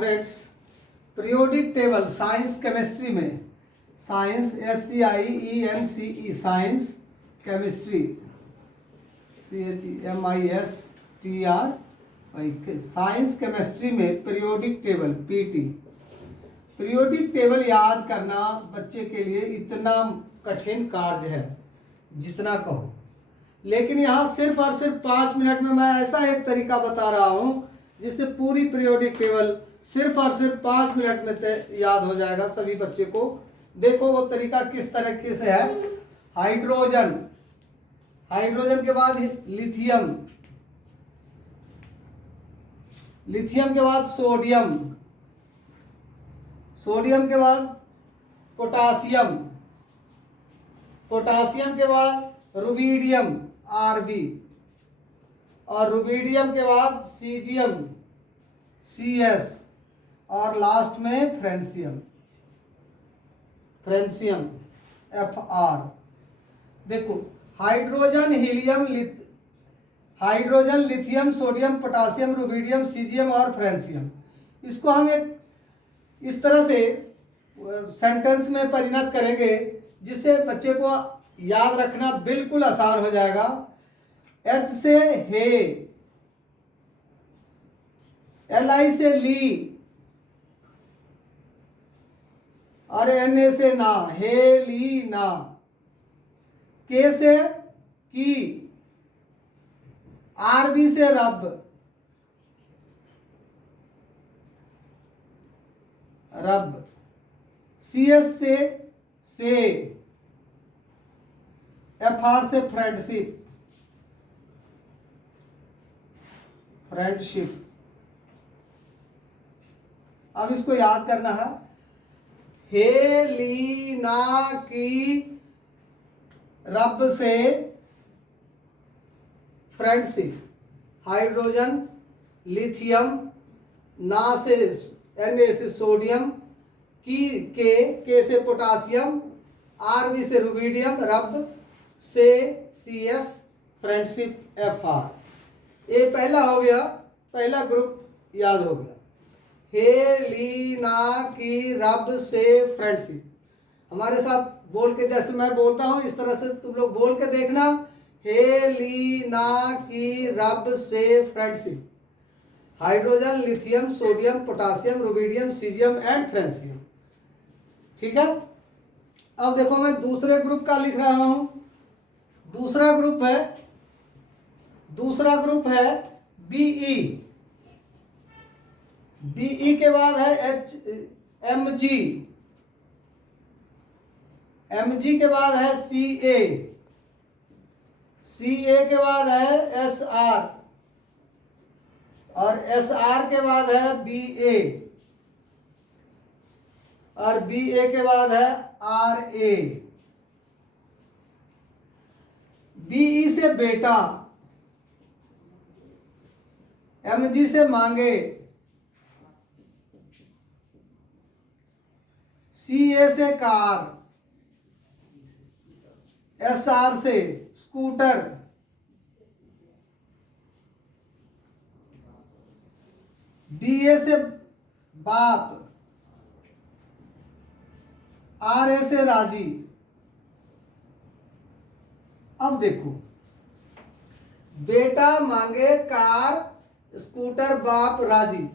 Friends, periodic table science chemistry में, science SCIENCE science chemistry CHEMISTR science chemistry में periodic table PT। Periodic table याद करना बच्चे के लिए इतना कठिन कार्य है जितना कहो, लेकिन यहाँ सिर्फ और सिर्फ 5 मिनट में मैं ऐसा एक तरीका बता रहा हूँ जिससे पूरी पीरियोडिक टेबल सिर्फ और सिर्फ 5 मिनट में याद हो जाएगा सभी बच्चे को। देखो वो तरीका किस तरीके से है। हाइड्रोजन, हाइड्रोजन के बाद लिथियम, लिथियम के बाद सोडियम, सोडियम के बाद पोटासियम, पोटासियम के बाद रुबिडियम Rb, और रुबिडियम के बाद सीजियम CS, और लास्ट में फ्रेंसियम, फ्रेंसियम Fr। देखो hydrogen, helium, hydrogen, lithium, sodium, potassium, rubidium, caesium और फ्रेंसियम, इसको हम एक इस तरह से सेंटेंस में परिणत करेंगे जिससे बच्चे को याद रखना बिल्कुल आसान हो जाएगा। H से हे, Li से ली, और Na से ना, हे ली ना। K से की, Rb से रब, रब। CS से, Fr से फ्रेंडशिप, फ्रेंडशिप। अब इसको याद करना है। हेलीना की रब से फ्रेंडशिप, हाइड्रोजन, लिथियम, ना से Na से सोडियम, के से पोटासियम, Rb से रुबिडियम, रब से CS, फ्रेंडशिप Fr। ये पहला हो गया, पहला ग्रुप याद हो गया। हेलीना की रब से फ्रेंडशिप। हमारे साथ बोल के, जैसे मैं बोलता हूं इस तरह से तुम लोग बोल के देखना। हेलीना की रब से friendship, hydrogen, lithium, sodium, potassium, rubidium, caesium and francium. ठीक है। अब देखो मैं दूसरे ग्रुप का लिख रहा हूं। दूसरा ग्रुप है BE। BE के बाद है MG, MG के बाद है CA, CA के बाद है SR, और SR के बाद है BA, और BA के बाद है RA। BE से बेटा, MG से मांगे, CA से कार, SR से स्कूटर, BA से बाप, RA से राजी। अब देखो, बेटा मांगे कार, स्कूटर, बाप, राजी।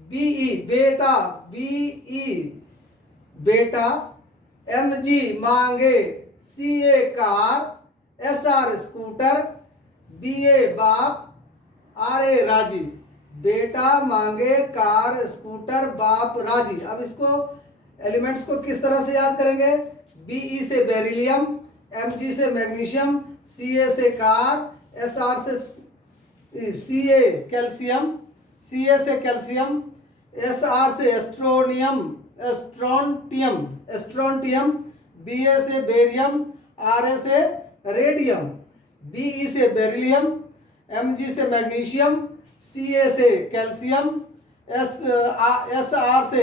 BE बेटा, BE बेटा, MG मांगे, CA car, SR scooter, BA बाप, RA राजी। बेटा मांगे कार, स्कूटर, बाप, राजी। अब इसको एलिमेंट्स को किस तरह से याद करेंगे। BE से बेरिलियम, MG से मैग्नीशियम, CA से कार, SR से CA कैल्शियम, CA से कैल्शियम, SR से एस्ट्रोनियम, एस्ट्रोंटियम, BA से बेरियम, RA से रेडियम। BE से बेरिलियम, MG से मैग्नीशियम, CA से कैल्शियम, SR से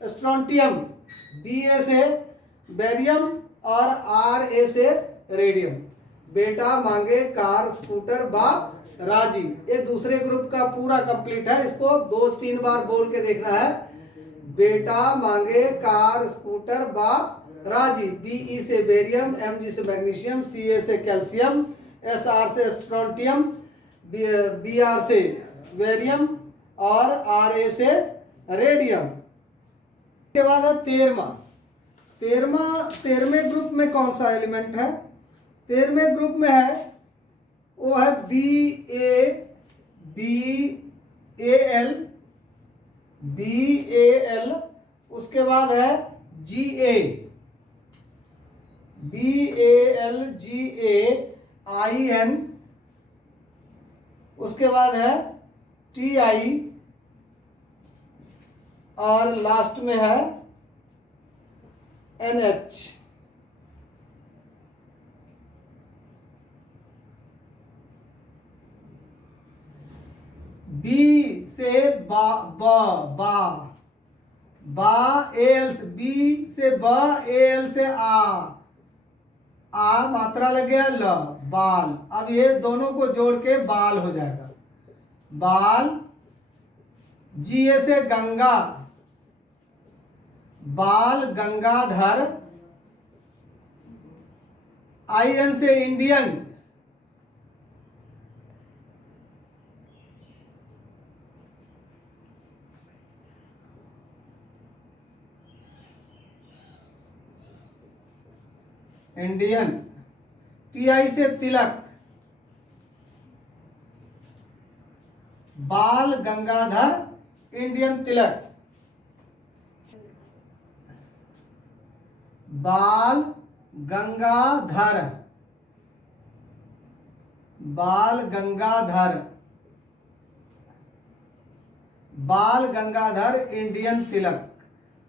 एस्ट्रोंटियम, BA से बेरियम, और RA से रेडियम। बेटा मांगे कार, स्कूटर, बाप, राजी। ये दूसरे ग्रुप का पूरा कंप्लीट है, इसको 2-3 बार बोल के देखना है। बेटा मांगे कार स्कूटर बाप राजी। Be से बेरियम, Mg से मैग्नीशियम, Ca से कैल्शियम, Sr से स्ट्रोंटियम, Br से वेरियम और Ra से रेडियम। के बाद है 13वें ग्रुप में कौन सा एलिमेंट है? 13वें ग्रुप में है वो है BAL, उसके बाद है GA, BALGAIN, उसके बाद है TI और लास्ट में है NH। बी से बा एल से बी से ब एल से आ मात्रा लग गया ल, बाल। अब ये दोनों को जोड़ के बाल हो जाएगा, बाल। जीए से गंगा, बाल गंगाधर। IN से इंडियन, इंडियन। TI से तिलक, बाल गंगाधर इंडियन तिलक। बाल गंगाधर, बाल गंगाधर, बाल गंगाधर इंडियन तिलक।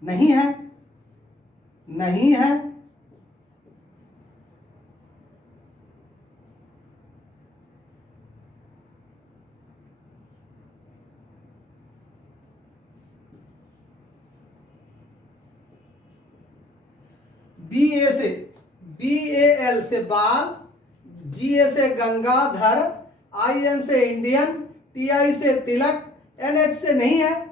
नहीं है, नहीं है। BA से BAL से बाल, GA से गंगाधर, IN से इंडियन, TI से तिलक, NH से नहीं है।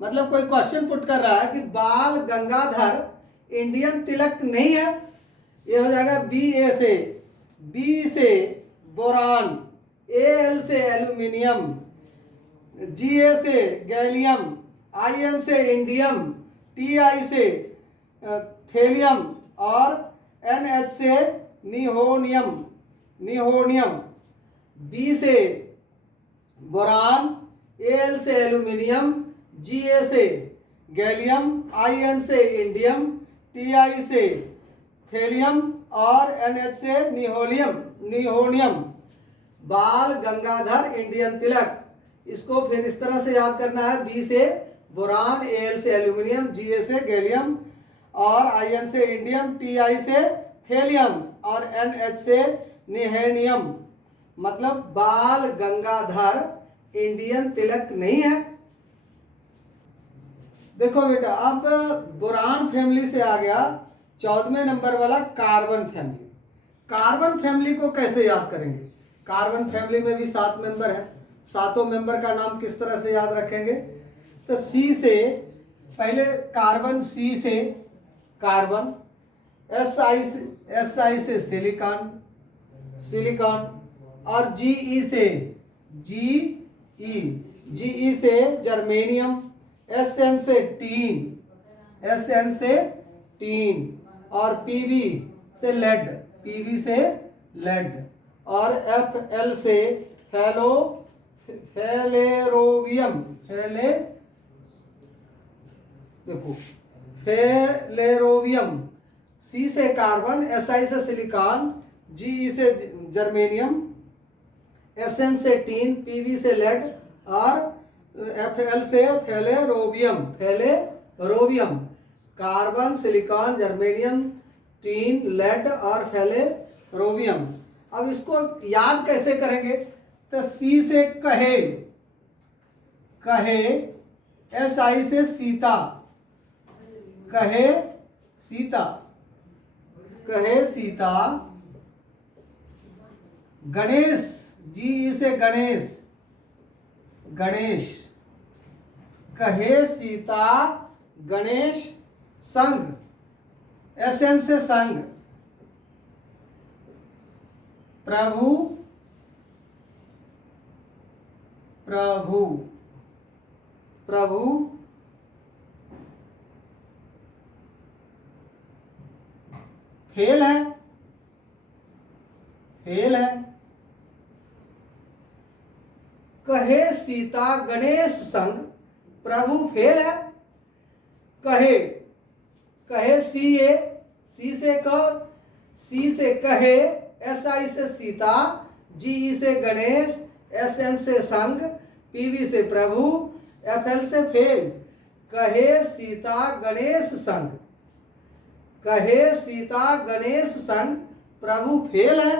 मतलब कोई क्वेश्चन पुट कर रहा है कि बाल गंगाधर इंडियन तिलक नहीं है, ये हो जाएगा BA से, B से बोरान, AL से एल्यूमिनियम, GA से गैलियम, IN से इंडियम, TI से थेलियम और NH से निहोनियम, B से बोरान, AL से एल्यूमिनियम, GA से गैलियम, IN से इंडियम, TI से थेलियम और NH से निहोनियम। बाल गंगाधर इंडियन तिलक। इसको फिर इस तरह से याद करना है। B से बोरान, AL से एल्यूमिनियम, GA से गैलियम और IN से इंडियम, TI से थेलियम और NH से निहेनियम। मतलब बाल गंगाधर इंडियन तिलक नहीं है। देखो बेटा, अब बोरान फैमिली से आ गया 14वें नंबर वाला कार्बन फैमिली। कार्बन फैमिली को कैसे याद करेंगे? कार्बन फैमिली में भी 7 मेंबर है। 7 मेंबर का नाम किस तरह से याद रखेंगे? तो C से पहले कार्बन, C से कार्बन, SI से सिलिकॉन और GE से GE से जर्मेनियम, SN से टीन और PB से लेड और FL से फेलेरोवियम। C से कार्बन, SI से सिलिकॉन, GE से जर्मेनियम, SN से टीन, PB से लेड और FL से flerovium. Carbon, silicon, germanium, tin, lead और फेलेरोवियम। अब इसको याद कैसे करेंगे? तो C से कहे, SI से सीता, कहे सीता, गणेश जी ई से गणेश, गणेश। कहे सीता गणेश संग, एसएन से संग, प्रभु, प्रभु, प्रभु फेल है, फेल है। कहे सीता गणेश संग, प्रभु फेल है। कहे, कहे सी ए, सी से क, सी से कहे, एस आई से सीता, जी ई से गणेश, एस एन से संग, पीवी से प्रभु, एफ एल से फेल। कहे सीता गणेश संग, कहे सीता गणेश संग, प्रभु फेल है।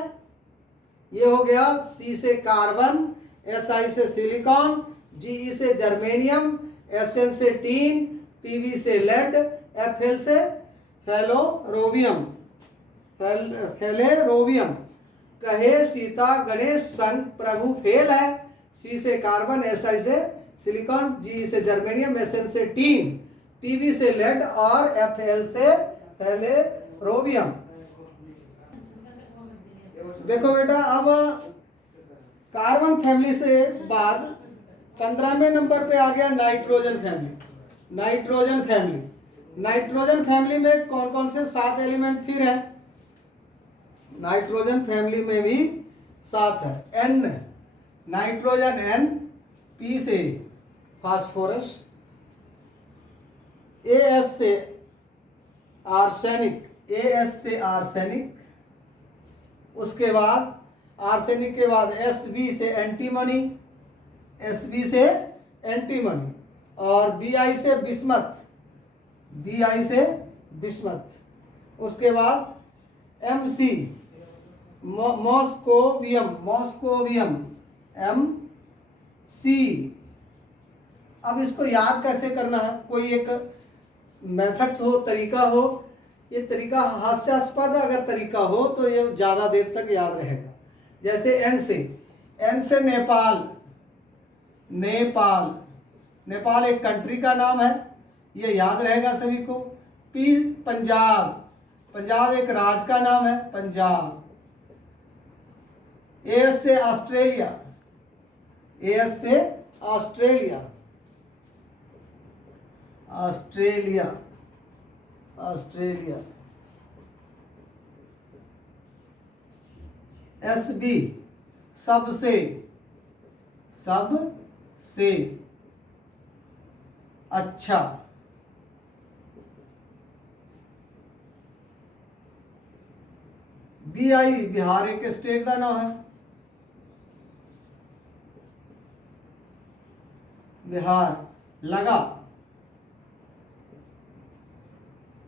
ये हो गया सी से कार्बन, एस आई से सिलिकॉन, जी ई से जर्मेनियम, एस एन से टीन, पीवी से लेड, एफ एल से फेलोरोबियम, फेलेरोबियम। कहे सीता गणेश संग, प्रभु फेल है। सी से कार्बन, एस आई से सिलिकॉन, जी से जर्मेनियम, एस एन से टीन, पीवी से लेड और एफ एल से फेलेरोबियम। देखो बेटा, अब कार्बन फैमिली से बाद 15वें नंबर पे आ गया nitrogen family. Nitrogen family, nitrogen family में कौन कौन से 7 एलिमेंट फिर है? नाइट्रोजन फैमिली में भी 7 है। एन, नाइट्रोजन एन, पी से फास्फोरस, ए एस से आर्सेनिक, ए एस से आर्सेनिक, उसके बाद आर्सेनिक के बाद एस बी से एंटीमनी, एस बी से एंटीमनी, और बी आई से बिस्मथ, बी आई से बिस्मथ। उसके बाद M C moscovium, moscovium, M C. अब इसको याद कैसे करना है? कोई एक मेथड्स हो, तरीका हो। ये तरीका हास्यास्पद अगर तरीका हो तो ये ज़्यादा देर तक याद रहेगा। जैसे एन से, एन से नेपाल, नेपाल, नेपाल एक कंट्री का नाम है, ये याद रहेगा सभी को। पी पंजाब, पंजाब एक राज्य का नाम है, पंजाब। ए से ऑस्ट्रेलिया, ए से Australia, Australia, Australia. S B सबसे, सबसे अच्छा, बी आई बिहार एक स्टेट का नाम है, बिहार। लगा,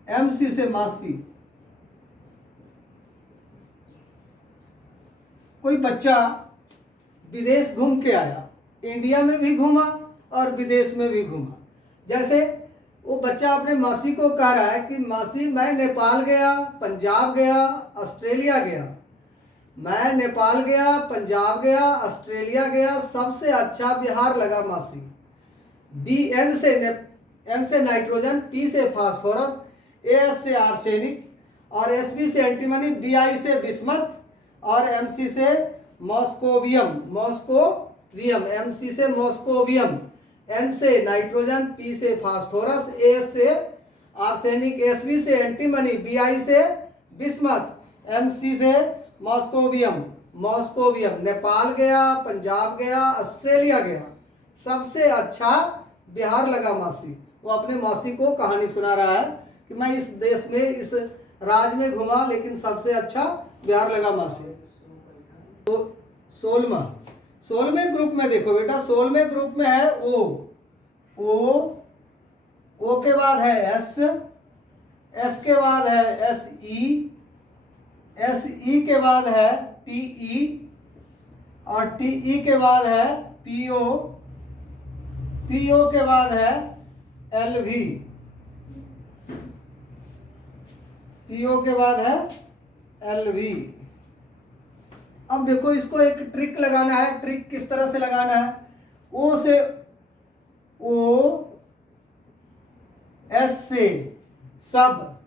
एम सी से मासी। कोई बच्चा विदेश घूम के आया, इंडिया में भी घूमा और विदेश में भी घूमा। जैसे वो बच्चा अपने मासी को कह रहा है कि मासी मैं नेपाल गया, पंजाब गया, ऑस्ट्रेलिया गया। मैं नेपाल गया, पंजाब गया, ऑस्ट्रेलिया गया, सबसे अच्छा बिहार लगा मासी। बी एन से एन से नाइट्रोजन, पी से फास्फोरस, ए एस से आर्सेनिक और एस बी से एंटीमनी, बी आई से बिस्मथ और एम सी से मॉस्कोवियम, मॉस्कोवियम, एम सी से मॉस्कोवियम। एन से नाइट्रोजन, पी से फास्फोरस, ए से आर्सेनिक, एस बी से एंटीमनी, बी आई से बिस्मथ, एम सी से मॉस्कोवियम, मॉस्कोवियम। नेपाल गया, पंजाब गया, ऑस्ट्रेलिया गया, सबसे अच्छा बिहार लगा मासी। वो अपने मासी को कहानी सुना रहा है कि मैं इस देश में, इस राज्य में घुमा, लेकिन सबसे अच्छा बिहार लगा मासी। तो 16वें ग्रुप में देखो बेटा, 16वें ग्रुप में है ओ के बाद है एस के बाद है एस ई के बाद है टी ई और टी ई के बाद है पीओ के बाद है एल वी, पीओ के बाद है एल वी। अब देखो इसको एक ट्रिक लगाना है। ट्रिक किस तरह से लगाना है? ओ से ओ, एस से सब,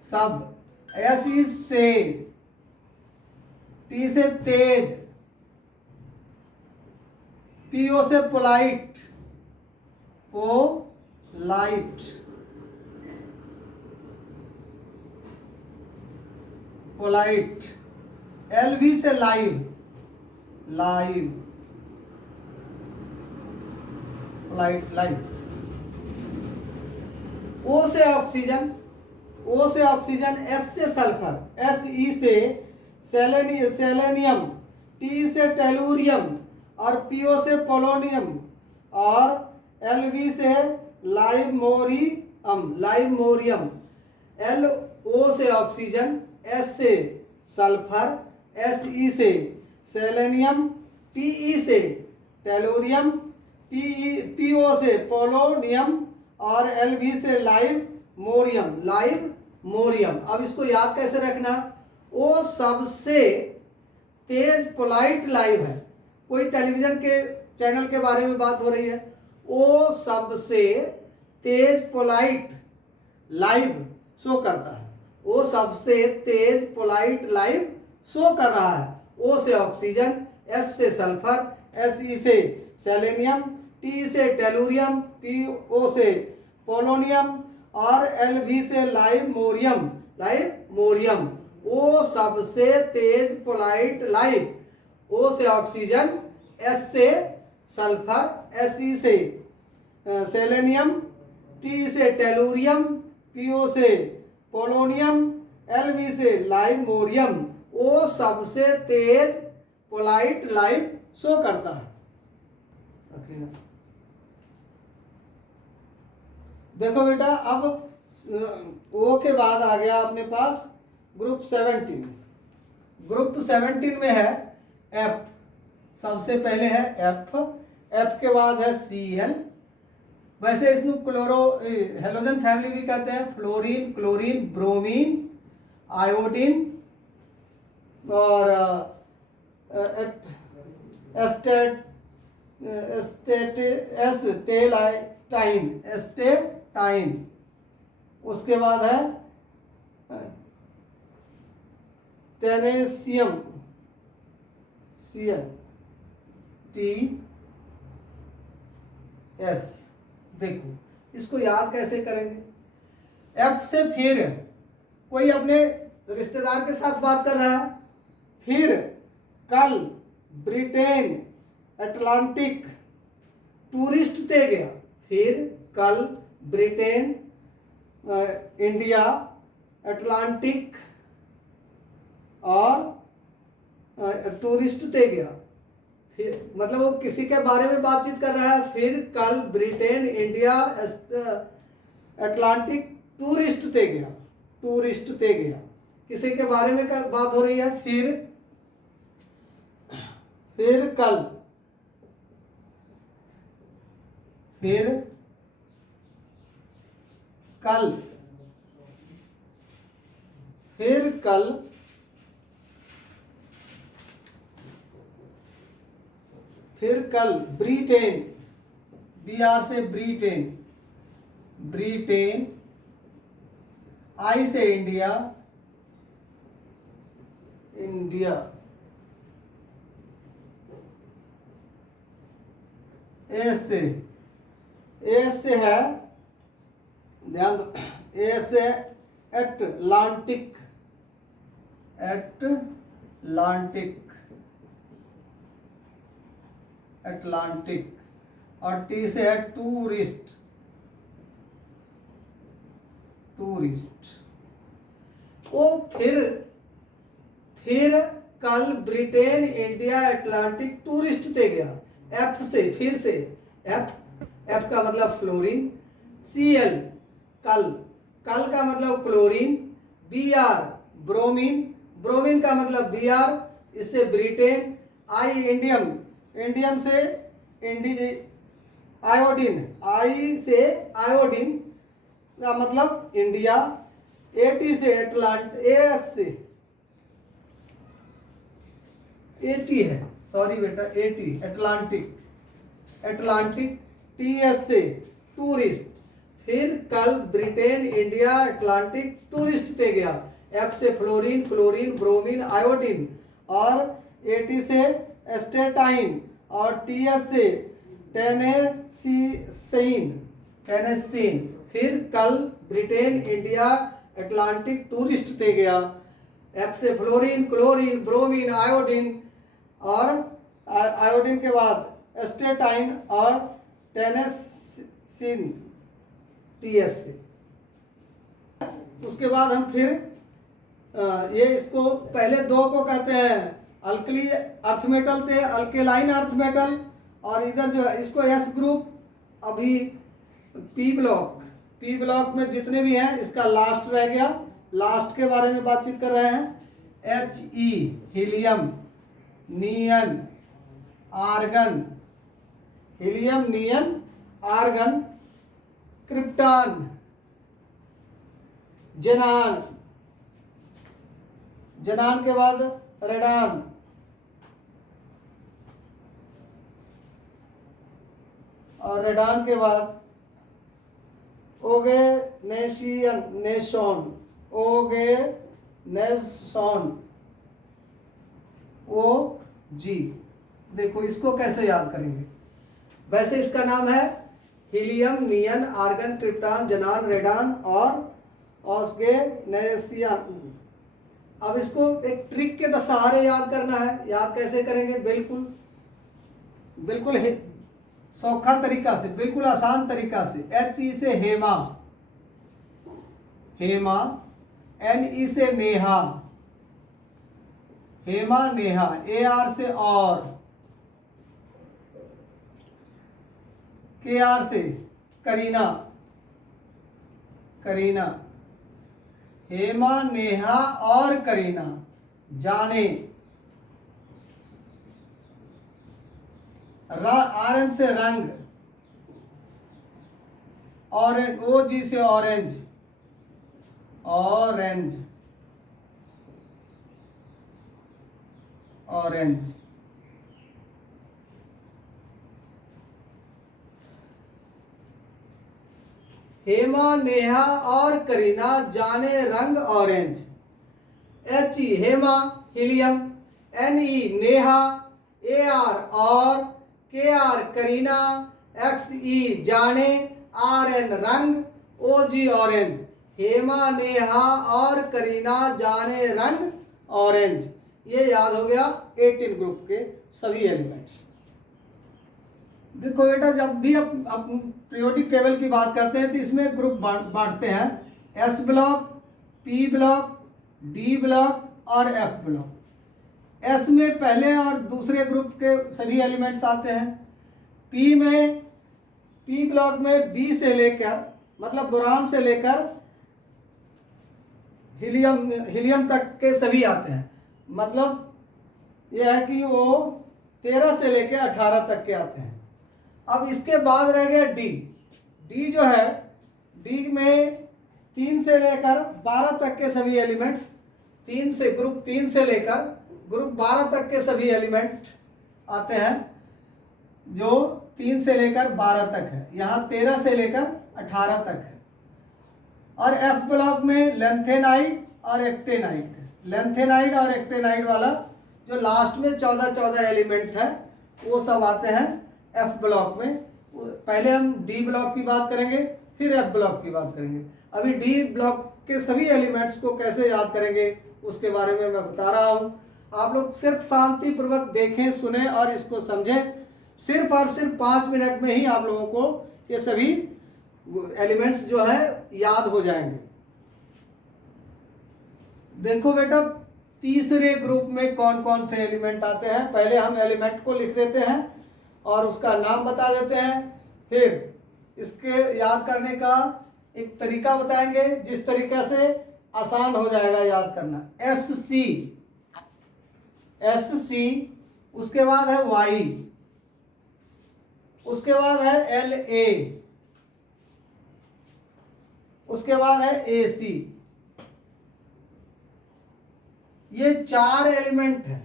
सब, एस ई से, टी से तेज, पीओ से पोलाइट, पोलाइट, पोलाइट, एलवी से लाइव, लाइव, पोलाइट, लाइव, ओ से ऑक्सीजन, ओ से ऑक्सीजन, एस से सल्फर, एस ई से सेलेनियम, टी से टेलूरियम और पीओ से पोलोनियम और एलवी से लाइमोरियम, लाइमोरियम, एल ओ से ऑक्सीजन, एस से सल्फर, एस ई से सेलेनियम, टी ई से टेलूरियम, पीओ से पोलोनियम और एलवी से लाइमोरियम, लाइमोरियम। अब इसको याद कैसे रखना? वो सबसे तेज पोलाइट लाइव है। कोई टेलीविजन के चैनल के बारे में बात हो रही है, वो सबसे तेज पोलाइट लाइव शो करता है। वो सबसे तेज पोलाइट लाइव शो कर रहा है। ओ से ऑक्सीजन, एस से सल्फर, एस ई से सेलेनियम, टी से टेलूरियम, पी ओ से पोलोनियम और एल वी से लाइमोरियम, लाइमोरियम। ओ सबसे तेज पोलाइट लाइव, ओ से ऑक्सीजन, एस से सल्फर, एस ई से सेलेनियम, टी से टेलूरियम, पीओ से पोलोनियम, एलवी से लाइमोरियम। वो सबसे तेज पोलाइट लाइव शो करता है। देखो बेटा, अब ओ के बाद आ गया अपने पास ग्रुप 17। ग्रुप 17 में है एफ, सबसे पहले है एफ, एफ के बाद है Cl। वैसे इसमें क्लोरो हेलोजन फैमिली भी कहते हैं, फ्लोरीन, क्लोरीन, ब्रोमीन, आयोडीन और एस्टेटाइन। उसके बाद है टेनेशियम, Cl, टी एस। देखो इसको याद कैसे करेंगे? एफ से फिर कोई अपने रिश्तेदार के साथ बात कर रहा है, फिर कल ब्रिटेन अटलांटिक टूरिस्ट दे गया, फिर कल ब्रिटेन इंडिया अटलांटिक और टूरिस्ट दे गया। फिर मतलब वो किसी के बारे में बातचीत कर रहा है, फिर कल ब्रिटेन इंडिया अटलांटिक टूरिस्ट दे गया, टूरिस्ट दे गया, किसी के बारे में बात हो रही है। फिर कल, फिर कल, फिर कल, फिर कल ब्रिटेन, BR से ब्रिटेन, ब्रिटेन, I से इंडिया, इंडिया, ए से है, ध्यान दो, ए से एटलांटिक, एटलांटिक, एटलांटिक और टी से है टूरिस्ट, टूरिस्ट। वो फिर कल ब्रिटेन इंडिया अटलांटिक टूरिस्ट दे गया। एफ से फिर से एफ का मतलब फ्लोरीन, Cl कल, कल का मतलब क्लोरीन, Br ब्रोमीन, ब्रोमीन का मतलब Br, इससे ब्रिटेन, I इंडियम, इंडियम से आयोडीन, I से आयोडीन का मतलब इंडिया, AT से एटलांट, AS से एटी है, सॉरी बेटा, एटी एटलांटिक, एटलांटिक, टीएस से टूरिस्ट। फिर कल ब्रिटेन इंडिया अटलांटिक टूरिस्ट पे गया। एफ से फ्लोरीन, क्लोरीन, ब्रोमीन, आयोडीन, और एटी से एस्टेटाइन, और टीएस से टेनेसीन, टेनेसीन। फिर कल ब्रिटेन इंडिया अटलांटिक टूरिस्ट पे गया। एफ से फ्लोरीन, क्लोरीन, ब्रोमीन, आयोडीन, और आयोडीन के बाद एस्टेटाइन और टेनेसीन, टीएस से। उसके बाद हम फिर ये इसको पहले दो को कहते हैं अल्कली अर्थ मेटल थे, अल्केलाइन अर्थ मेटल, और इधर जो है इसको एस ग्रुप। अभी पी ब्लॉक, पी ब्लॉक में जितने भी हैं इसका लास्ट रह गया, लास्ट के बारे में बातचीत कर रहे हैं। एच ई हीलियम, नियन, आर्गन, हीलियम, नियन, आर्गन, क्रिप्टॉन, जेनान, जेनान के बाद रेडान, और रेडान के बाद ओगे नेशियन, नेशॉन, ओगे नेशॉन, ओ जी। देखो इसको कैसे याद करेंगे, वैसे इसका नाम है हीलियम, नियन, आर्गन, क्रिप्टॉन, जेनान, रेडान और ओगे नेशियन। अब इसको एक ट्रिक के सहारे याद करना है। याद कैसे करेंगे, बिल्कुल बिल्कुल सौखा तरीका से, बिल्कुल आसान तरीका से। एच ई से हेमा, हेमा, एन ई से नेहा, हेमा, नेहा, ए आर से और, के आर से करीना, करीना, हेमा, नेहा और करीना, जाने, आर से रंग, ऑरेंज, ओ जी से orange, orange, orange, Hema, Neha और करीना, जाने रंग orange. H E Hema, helium, N E Neha, A R और, के आर करीना, एक्स ई जाने, आर एन रंग, ओ जी ऑरेंज। हेमा, नेहा और करीना, जाने रंग ऑरेंज। ये याद हो गया 18 ग्रुप के सभी एलिमेंट्स। देखो बेटा, जब भी आप पीरियोडिक टेबल की बात करते हैं तो इसमें ग्रुप बांटते हैं, S block, P block, D block और एफ ब्लॉक। एस में पहले और दूसरे ग्रुप के सभी एलिमेंट्स आते हैं। पी में, पी ब्लॉक में बी से लेकर, मतलब बोरान से लेकर हीलियम तक के सभी आते हैं। मतलब यह है कि वो 13 से लेकर 18 तक के आते हैं। अब इसके बाद रह गया डी। डी जो है, डी में 3 से लेकर 12 तक के सभी एलिमेंट्स, 3 से ग्रुप 3 से लेकर ग्रुप 12 तक के सभी एलिमेंट आते हैं, जो 3 से लेकर 12 तक है। यहाँ 13 से लेकर 18 तक है। और एफ ब्लॉक में लेंथेनाइड और एक्टेनाइड, लेंथेनाइड और एक्टेनाइड वाला जो लास्ट में 14 एलिमेंट है वो सब आते हैं एफ ब्लॉक में। पहले हम डी ब्लॉक की बात करेंगे, फिर एफ ब्लॉक की बात करेंगे। अभी डी ब्लॉक के सभी एलिमेंट्स को कैसे याद करेंगे उसके बारे में मैं बता रहा हूँ। आप लोग सिर्फ शांतिपूर्वक देखें, सुने और इसको समझें। सिर्फ और सिर्फ 5 मिनट में ही आप लोगों को ये सभी एलिमेंट्स जो है याद हो जाएंगे। देखो बेटा, तीसरे ग्रुप में कौन कौन से एलिमेंट आते हैं। पहले हम एलिमेंट को लिख देते हैं और उसका नाम बता देते हैं, फिर इसके याद करने का एक तरीका बताएंगे जिस तरीके से आसान हो जाएगा याद करना। एस सी, एस सी, उसके बाद है वाई, उसके बाद है एल ए, उसके बाद है ए सी। ये 4 एलिमेंट है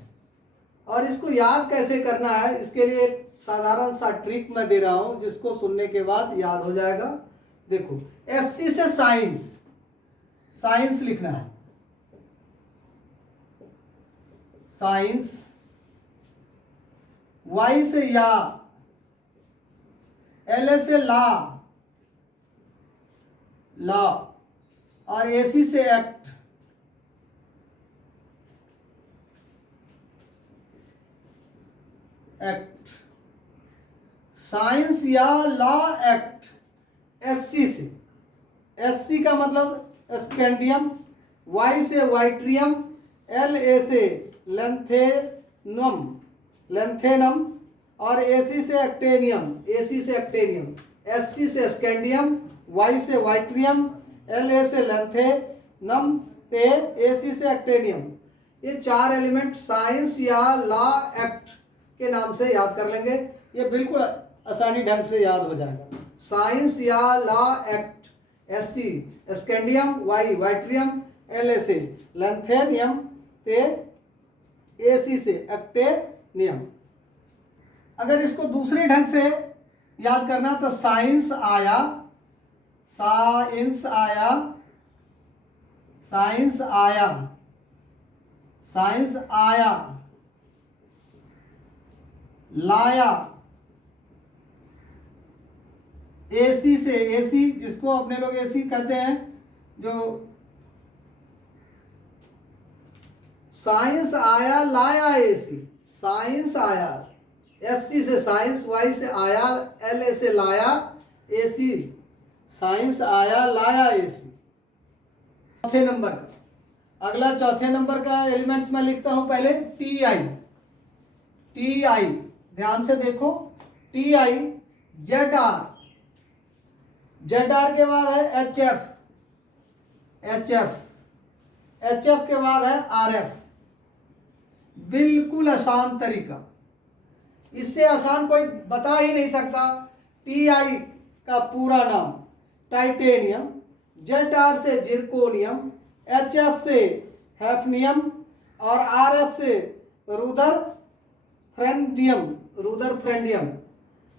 और इसको याद कैसे करना है, इसके लिए एक साधारण सा ट्रिक मैं दे रहा हूं जिसको सुनने के बाद याद हो जाएगा। देखो, एससी से साइंस, साइंस लिखना है, साइंस। वाई से या, एल से ला, लॉ, और एसी से एक्ट, एक्ट। साइंस या लॉ एक्ट एससी से, एससी का मतलब स्कैंडियम, वाई से वाइट्रियम, एल ए से लेंथेनम, लेंथेनम, और एसी से एक्टेनियम, एसी से एक्टेनियम। एससी से स्कैंडियम, वाई से वाइट्रियम, एल ए से लेंथेनम, ते एसी से एक्टेनियम। ये 4 एलिमेंट साइंस या लॉ एक्ट के नाम से याद कर लेंगे, ये बिल्कुल आसानी ढंग से याद हो जाएगा। साइंस या law act, SC scandium, Y yttrium, L से लेंथेनियम, ते एसी से एक्टेनियम। अगर इसको दूसरे ढंग से याद करना तो साइंस आया, साइंस आया, साइंस आया, साइंस आया, लाया, एसी से, एसी जिसको अपने लोग एसी कहते हैं, जो साइंस आया लाया एसी, साइंस आया, एससी से साइंस, वाई से आया, एल ए से लाया, एसी, साइंस आया लाया एसी। चौथे नंबर का, अगला चौथे नंबर का एलिमेंट्स मैं लिखता हूं पहले टी आई, टी आई, ध्यान से देखो, T I, Z R, Z R के बाद है H F, H F, H F के बाद है आर एफ। बिल्कुल आसान तरीका, इससे आसान कोई बता ही नहीं सकता। टी आई का पूरा नाम टाइटेनियम, जेड आर से जिरकोनियम, एच एफ से हैफनियम, और आर एफ से रुदरफ्रेंडियम, रुदरफ्रेंडियम।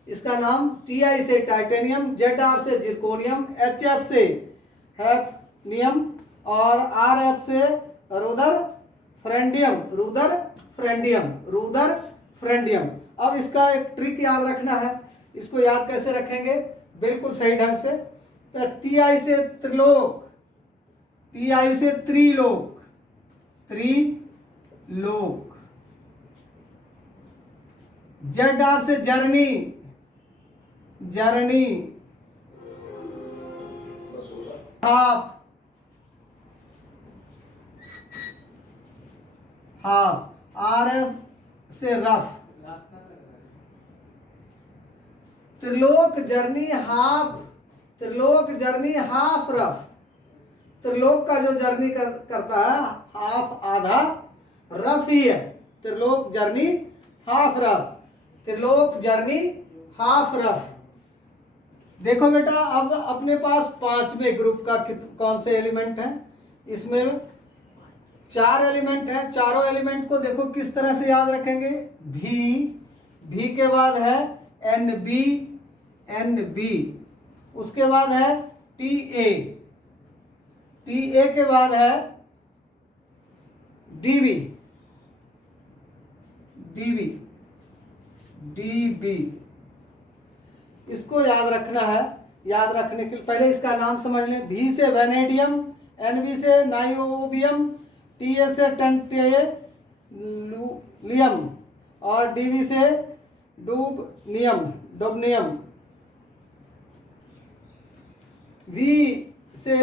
इसका नाम टी आई से टाइटेनियम, जेड आर से जिरकोनियम, एच एफ से हैफनियम, और आर एफ से रुदरफ्रेंडियम, रुदरफ्रेंडियम, रुदरफ्रेंडियम। अब इसका एक ट्रिक याद रखना है, इसको याद कैसे रखेंगे बिल्कुल सही ढंग से। तो टी आई से त्रिलोक, टी आई से त्रिलोक, त्रिलोक। जेड आर से journey, journey. Half, half. R F से rough, Trilok journey half, Trilok journey half rough. Trilok का जो जर्नी करता है हाफ, आधा, रफ ही है। Trilok journey half rough, Trilok journey half rough. देखो बेटा, अब अपने पास 5वें ग्रुप का कौन से एलिमेंट है, इसमें 4 एलिमेंट हैं। चारों एलिमेंट को देखो किस तरह से याद रखेंगे। भी, भी के बाद है एन बी, एन बी, उसके बाद है टी ए, टी ए के बाद है D B, D B, D B. इसको याद रखना है। याद रखने के पहले इसका नाम समझ लें। भी से वेनेडियम, एन बी से नाइओबियम, टी ए से टेंटेलियम, और डी बी से डूबनियम, डोबनियम। वी से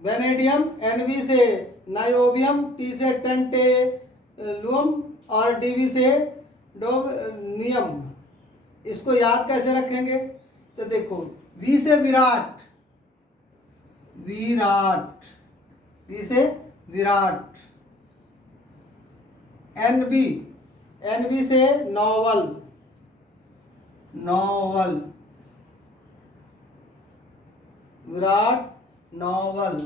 वेनेडियम, एन बी से नाइओबियम, टी से टेंटेलुम, और डी बी से डोबनियम। इसको याद कैसे रखेंगे तो देखो, वी से विराट, विराट, वी से Virat. N B, N B से नॉवल, नॉवल, विराट, नॉवल।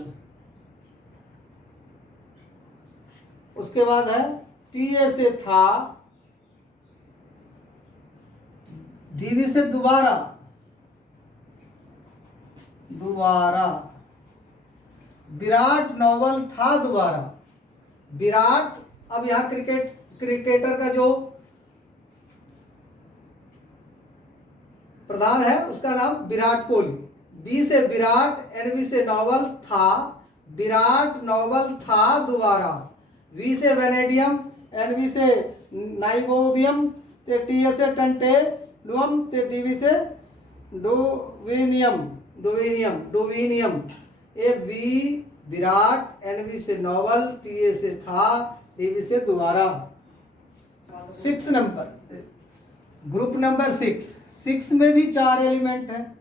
उसके बाद है टी ए से था, डीवी से दोबारा, दोबारा। विराट नोबल था दोबारा। विराट, अब यहां क्रिकेटर का जो प्रधान है उसका नाम विराट कोहली। बी से विराट, एनवी से नोबल था, विराट नोबल था दोबारा। वी से वेनेडियम, एनवी से नाइबोबियम, ते टी से टंटेलुअम, ते डीवी से डोवेनियम, डोवेनियम, डोवेनियम। ए बी विराट, एनवी से नोबल, टी से था, डीवी से दोबारा। 6 नंबर, ग्रुप नंबर 6 में भी 4 एलिमेंट हैं।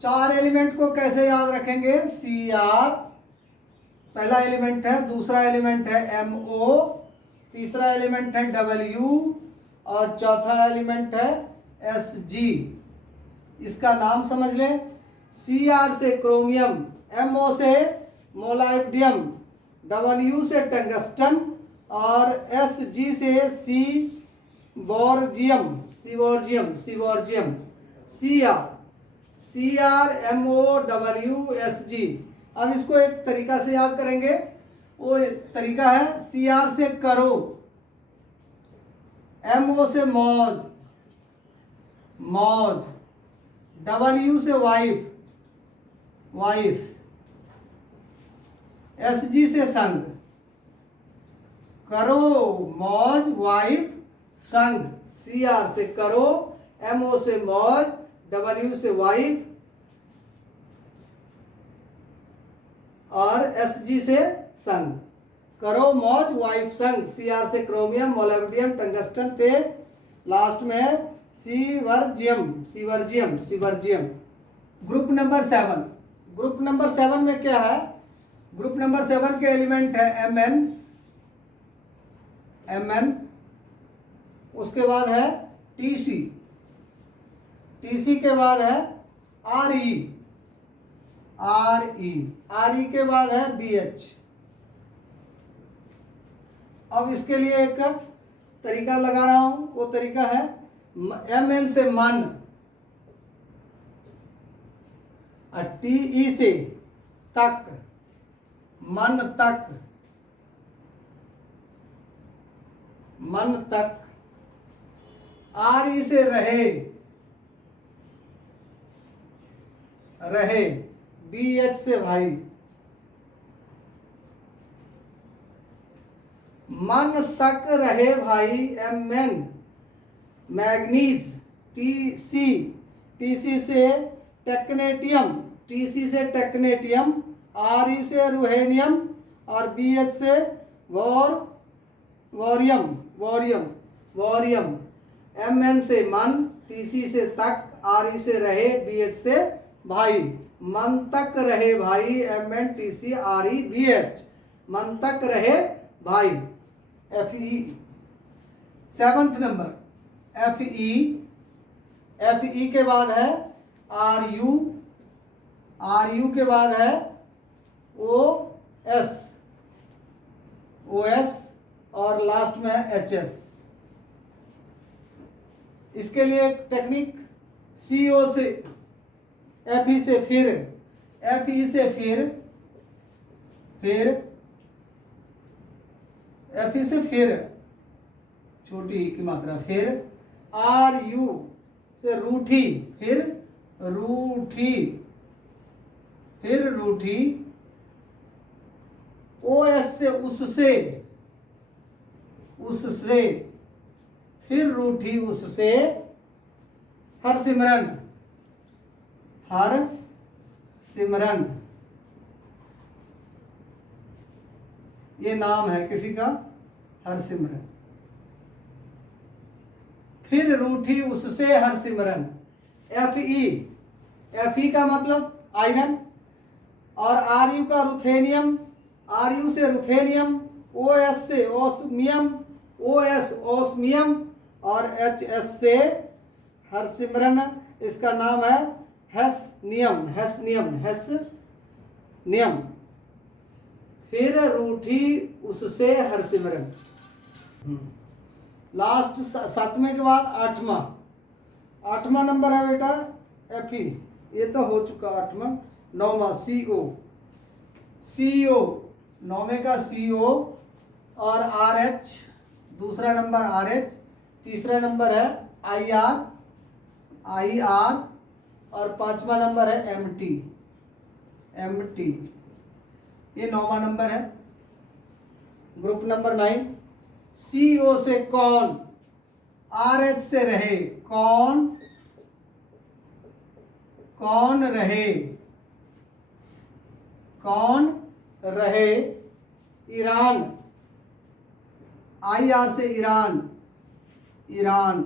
4 एलिमेंट को कैसे याद रखेंगे? CR पहला एलिमेंट है, दूसरा एलिमेंट है MO, तीसरा एलिमेंट है W और चौथा एलिमेंट है SG। इसका नाम समझ लें। CR से क्रोमियम, MO से मोलाइब्डियम, W से टंगस्टन और SG से सीवॉर्जियम, सीवॉर्जियम, सीवॉर्जियम। CR MO W SG। अब इसको एक तरीका से याद करेंगे। वो तरीका है CR से करो, MO से मौज, मौज, W से वाइफ, वाइफ, SG से संग। करो, मौज, वाइफ, संग। CR से करो, MO से मौज, W से वाइफ और SG से संग। करो, मौज, वाइफ, संग। CR से क्रोमियम, मोलाइब्डियम, टंगस्टन, ते लास्ट में सीवर्जियम, सीवर्जियम, सीवर्जियम। ग्रुप नंबर 7, ग्रुप नंबर 7 में क्या है? ग्रुप नंबर 7 के एलिमेंट है Mn, Mn, उसके बाद है Tc, Tc के बाद है Re, Re, Re के बाद है BH। अब इसके लिए एक तरीका लगा रहा हूं, वो तरीका है Mn से मन, Te से तक, मन तक, मन तक। Re से रहे, रहे। BH से भाई, मन तक रहे भाई। Mn मैग्नीज, TC, TC से टेक्नेटियम, TC से टेक्नेटियम, Re से रुहेनियम और BH से वोरियम, वोरियम, वोरियम। Mn से मन, TC से तक, Re से रहे, BH से भाई। मन तक रहे भाई, Mn TC Re BH, मन तक रहे भाई। Fe 7th number, Fe, Fe के बाद है Ru, Ru के बाद है OS, OS और लास्ट में है HS। इसके लिए एक टेक्निक, CO से, Fe से फिर, Fe से फिर, Fe से फिर, छोटी ई की मात्रा, फिर Ru से रूठी, फिर रूठी, फिर रूठी। OS से उससे, उससे, फिर रूठी उससे। हर सिमरन, हर सिमरन, ये नाम है किसी का, हर सिमरन। फिर रूठी उससे हर सिमरन। Fe, Fe का मतलब आयरन और Ru का रुथेनियम, Ru से रुथेनियम, OS से ओस्मियम, OS ओस्मियम और HS से हरसिमरन। इसका नाम है हेस्नियम, हेस्नियम, हेस्नियम। फिर रूठी उससे हरसिमरन। लास्ट 7वें के बाद 8वां, 8वां नंबर है बेटा Fe, ये तो हो चुका 8वां। 9वां CO, CO 9वें का CO और RH, दूसरा नंबर RH, तीसरा नंबर है IR, IR और 5वां नंबर है MT, MT। ये 9वां नंबर है। ग्रुप नंबर 9, CO से कौन, RH से रहे, कौन, कौन रहे, कौन रहे, ईरान, IR से ईरान, ईरान,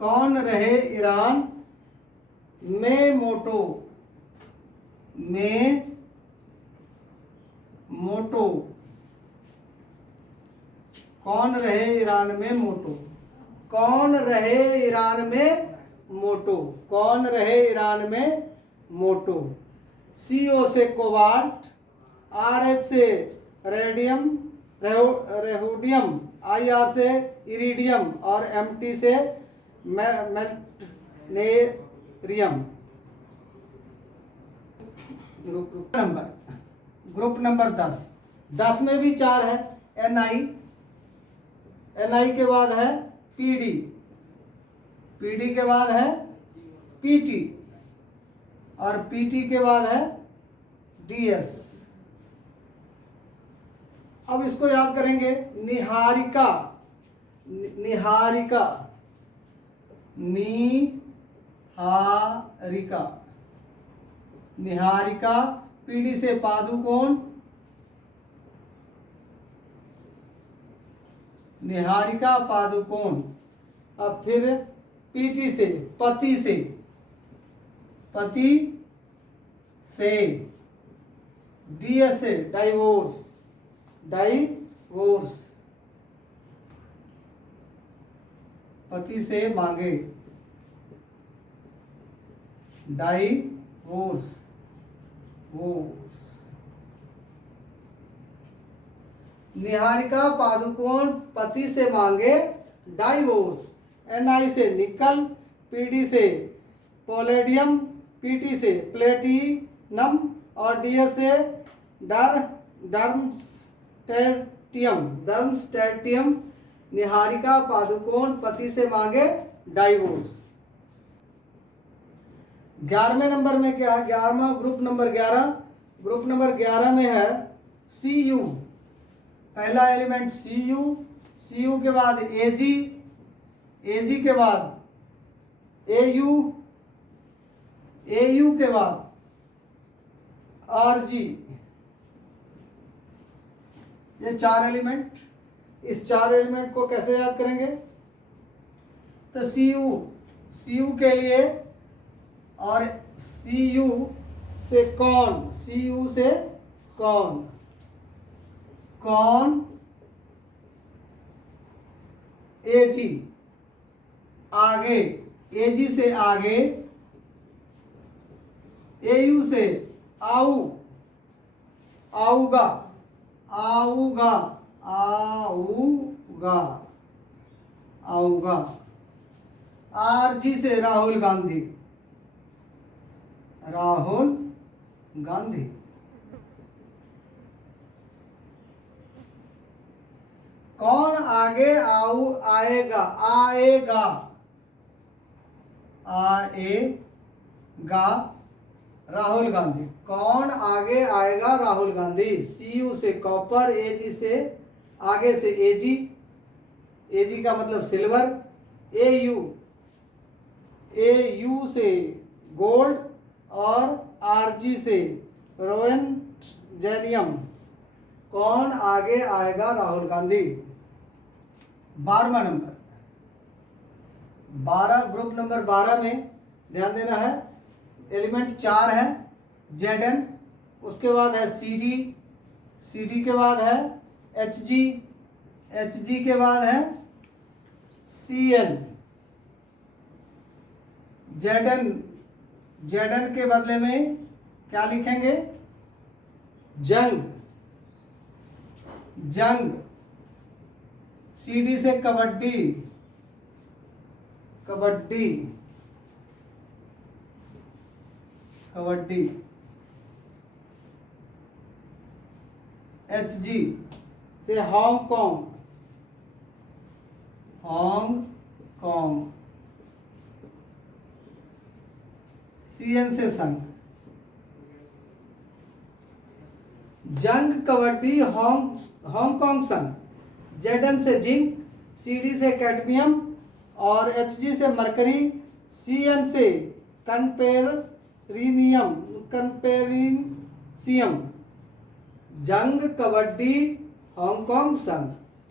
कौन रहे ईरान में मोटो, में मोटो, कौन रहे ईरान में मोटो, कौन रहे ईरान में मोटो, कौन रहे ईरान में मोटो। CO से कोबाल्ट, RH से रेडियम, रेहोडियम, IR से इरिडियम और MT से मेल्टनेरियम। ग्रुप नंबर 10, 10 में भी 4 है। NI, NI के बाद है PD, PD के बाद है PT और PT के बाद है DS। अब इसको याद करेंगे। निहारिका, निहारिका, निहारिका, निहारिका, PD से पादुकोण, निहारिका पादुकोण। अब फिर PT से पति से, पति से, DS से डाइवोर्स, डाइवोर्स, पति से मांगे, डाइवोर्स, वोर्स। निहारिका पादुकोण पति से मांगे डाइवोर्स। NI से निकल, PD से पोलेडियम, PT से प्लेटिनम और DS से डर्मस्टेटियम, डर्मस्टेटियम। निहारिका पादुकोण पति से मांगे डाइवोर्स। 11वें नंबर में क्या है? 11वां ग्रुप नंबर 11, ग्रुप नंबर 11 में है CU। पहला एलिमेंट CU, CU के बाद AG, AG के बाद AU, AU के बाद RG। ये 4 एलिमेंट, इस 4 एलिमेंट को कैसे याद करेंगे? तो CU, CU के लिए और CU से कौन, CU से कौन, कौन AG, आगे, AG से आगे, AU से आऊ, आऊगा, आऊगा, आऊगा, आऊगा। RG से राहुल गांधी, राहुल गांधी। कौन आगे आएगा, आएगा, आएगा, राहुल गांधी। कौन आगे आएगा? राहुल गांधी। CU से कॉपर, AG से आगे से AG, AG का मतलब सिल्वर। AU से गोल्ड और RG से रोएंजेनियम। कौन आगे आएगा? राहुल गांधी। 12वां नंबर, 12, ग्रुप नंबर 12 में ध्यान देना है। एलिमेंट 4 है Zn, उसके बाद है CD, CD के बाद है Hg, Hg के बाद है Cn। Zn, Zn के बदले में क्या लिखेंगे? जंग, जंग। CD से कबड्डी, कबड्डी, कबड्डी। HG से हांगकांग, हांगकांग। CN से संघ, जंग कबड्डी हांगकांग संघ। ZN से जिंक, CD से कैडमियम और HG से मरकरी, CN से कन्पेरिनियम, कन्पेरिसियम। जंग कबड्डी हांगकांग संघ।